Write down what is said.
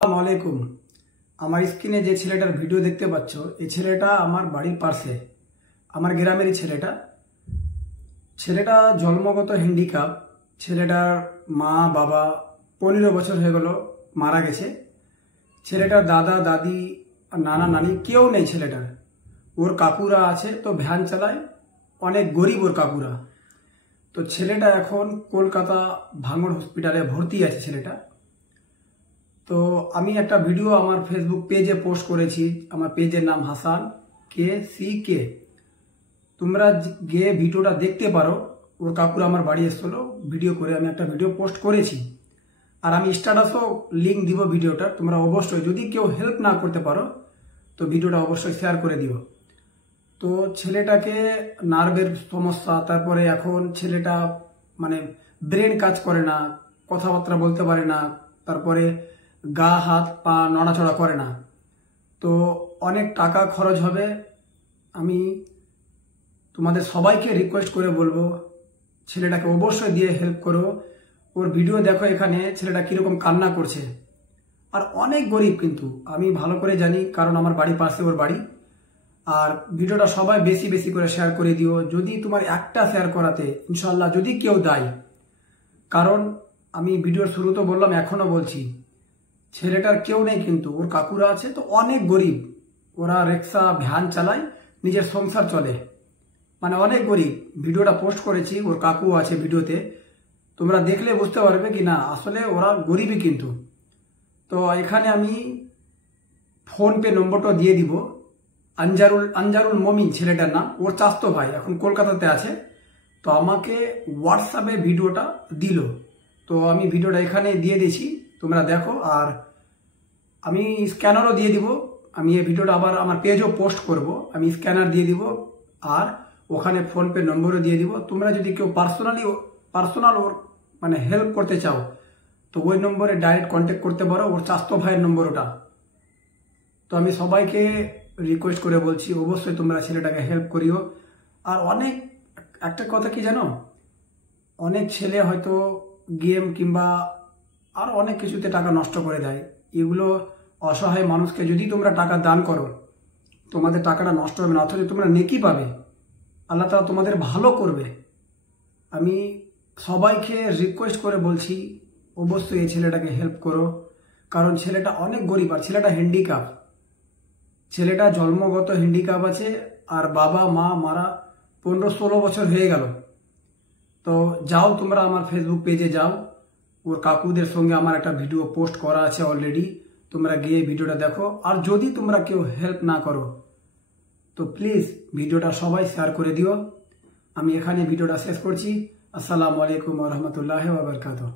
আসসালামু আলাইকুম। আমার স্ক্রিনে যে ছেলেটার ভিডিও দেখতে পাচ্ছ, এই ছেলেটা আমার বাড়ির পাশে, আমার গ্রামেরই ছেলেটা জন্মগত হ্যান্ডিক্যাপ। ছেলেটার মা বাবা 15 বছর হয়ে গেল মারা গেছে। ছেলেটার দাদা দাদি নানা নানি কেউ নেই ছেলেটার। ওর কাকুরা আছে, তো ভ্যান চালায়, অনেক গরিব ওর কাকুরা। তো ছেলেটা এখন কলকাতা ভাঙড় হসপিটালে ভর্তি আছে ছেলেটা। তো আমি একটা ভিডিও আমার ফেসবুক পেজে পোস্ট করেছি। আমার পেজের নাম হাসান KCK। তোমরা গিয়ে ভিডিওটা দেখতে পারো। ওর কাকুরা আমার বাড়ি এসেছিল, ভিডিও করে আমি একটা ভিডিও পোস্ট করেছি। আর আমি স্ট্যাটাসও লিঙ্ক দিব ভিডিওটা। তোমরা অবশ্যই, যদি কেউ হেল্প না করতে পারো তো ভিডিওটা অবশ্যই শেয়ার করে দিও। তো ছেলেটাকে নার্ভের সমস্যা, তারপরে এখন ছেলেটা মানে ব্রেন কাজ করে না, কথাবার্তা বলতে পারে না, তারপরে গা হাত পা নড়াচড়া করে না। তো অনেক টাকা খরচ হবে। আমি তোমাদের সবাইকে রিকোয়েস্ট করে বলবো, ছেলেটাকে অবশ্যই দিয়ে হেল্প করো। ওর ভিডিও দেখো, এখানে ছেলেটা কিরকম কান্না করছে। আর অনেক গরিব কিন্তু, আমি ভালো করে জানি, কারণ আমার বাড়ির পাশে ওর বাড়ি। আর ভিডিওটা সবাই বেশি বেশি করে শেয়ার করে দিও। যদি তোমার একটা শেয়ার করাতে ইনশাল্লাহ যদি কেউ দেয়, কারণ আমি ভিডিওর শুরুতে বললাম, এখনো বলছি, ছেলেটার কেউ নেই কিন্তু ওর কাকুরা আছে, তো অনেক গরিব। ওরা রিক্সা ভ্যান চালায়, নিজের সংসার চলে, মানে অনেক গরিব। ভিডিওটা পোস্ট করেছি, ওর কাকু আছে ভিডিওতে, তোমরা দেখলে বুঝতে পারবে কি না আসলে ওরা গরিবই কিন্তু। তো এখানে আমি ফোনপে নম্বরটা দিয়ে দিব। আনজারুল মমিন ছেলেটার নাম, ওর চাস্তো ভাই, এখন কলকাতাতে আছে। তো আমাকে হোয়াটসঅ্যাপে ভিডিওটা দিল, তো আমি ভিডিওটা এখানে দিয়ে দিয়েছি, তোমরা দেখো। আর আমি স্ক্যানারও দিয়ে দিব। আমি এই ভিডিওটা আবার আমার পেজও পোস্ট করব, আমি স্ক্যানার দিয়ে দিব, আর ওখানে ফোনপে নম্বরও দিয়ে দিব। তোমরা যদি কেউ পার্সোনাল ওর মানে হেল্প করতে চাও, তো ওই নম্বরে ডাইরেক্ট কন্ট্যাক্ট করতে পারো। ওর চাস্তো ভাইয়ের নম্বর ওটা। তো আমি সবাইকে রিকোয়েস্ট করে বলছি, অবশ্যই তোমরা ছেলেটাকে হেল্প করিও। আর অনেক একটা কথা কি জানো, অনেক ছেলে হয়তো গেম কিংবা আর অনেক কিছুতে টাকা নষ্ট করে দেয়। এগুলো অসহায় মানুষকে যদি তোমরা টাকা দান করো, তোমাদের টাকাটা নষ্ট হবে না, অথচ তোমরা নেকি পাবে, আল্লাহ তাআলা তোমাদের ভালো করবে। আমি সবাইকে রিকোয়েস্ট করে বলছি, অবশ্যই এই ছেলেটাকে হেল্প করো, কারণ ছেলেটা অনেক গরিব। আর ছেলেটা হ্যান্ডিক্যাপ, ছেলেটা জন্মগত হ্যান্ডিক্যাপ আছে। আর বাবা মা মারা 15-16 বছর হয়ে গেল। তো যাও, তোমরা আমার ফেসবুক পেজে যাও, ওর কাকুদের সঙ্গে আমার একটা ভিডিও পোস্ট করা আছে অলরেডি, তোমরা গিয়ে ভিডিওটা দেখো। আর যদি তোমরা কেউ হেল্প না করো, তো প্লিজ ভিডিওটা সবাই শেয়ার করে দিও। আমি এখানে ভিডিওটা শেষ করছি। আসসালামু আলাইকুম ওয়া রাহমাতুল্লাহি ওয়া বারাকাতুহু।